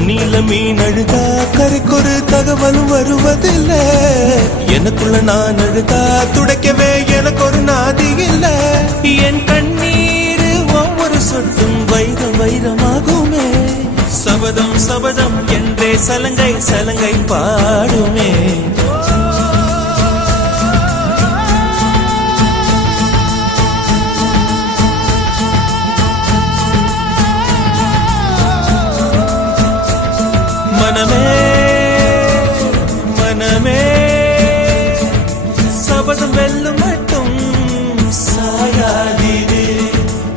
தண்ணியில மீன் அழுதா கரைக்கொரு தகவலும் வருவதில்ல. எனக்குள்ள நான் அழுதா துடைக்கவே எனக்கு ஒரு நாதி இல்ல. என் கண்ணீர் ஒவ்வொரு சொட்டும் வைரம் வைரமாகுமே. சபதம் சபதம் என்றே சலங்கை சலங்கை பாடுமே. மனமே மனமே சபதம் வெல்லும் மட்டும் சாயாதீரு.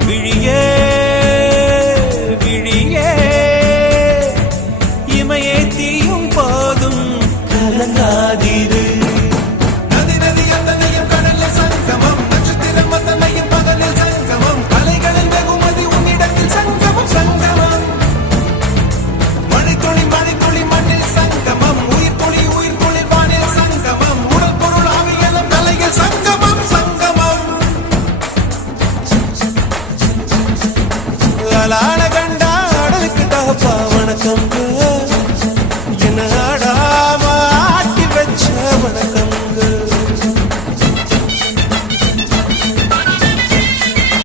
விழியே விழியே இமையே தீயும் போதும் கலங்காதீரு. நதி நதி அத்தனையும் கடலில் சங்கமம், நட்சத்திரம் அத்தனையும் பகலில் சங்கமம், கலைகளின் வெகுமதி உன்னிடத்தில் சங்கமம் சங்கமம். மழைத்துளி மழைத்துளி மண்ணில் சங்கமம், உயிர் துளி உயிர் துளி வானில் சங்கமம், உடல் பொருள் ஆவியலும் தலையில் சங்கமம் சங்கமம்.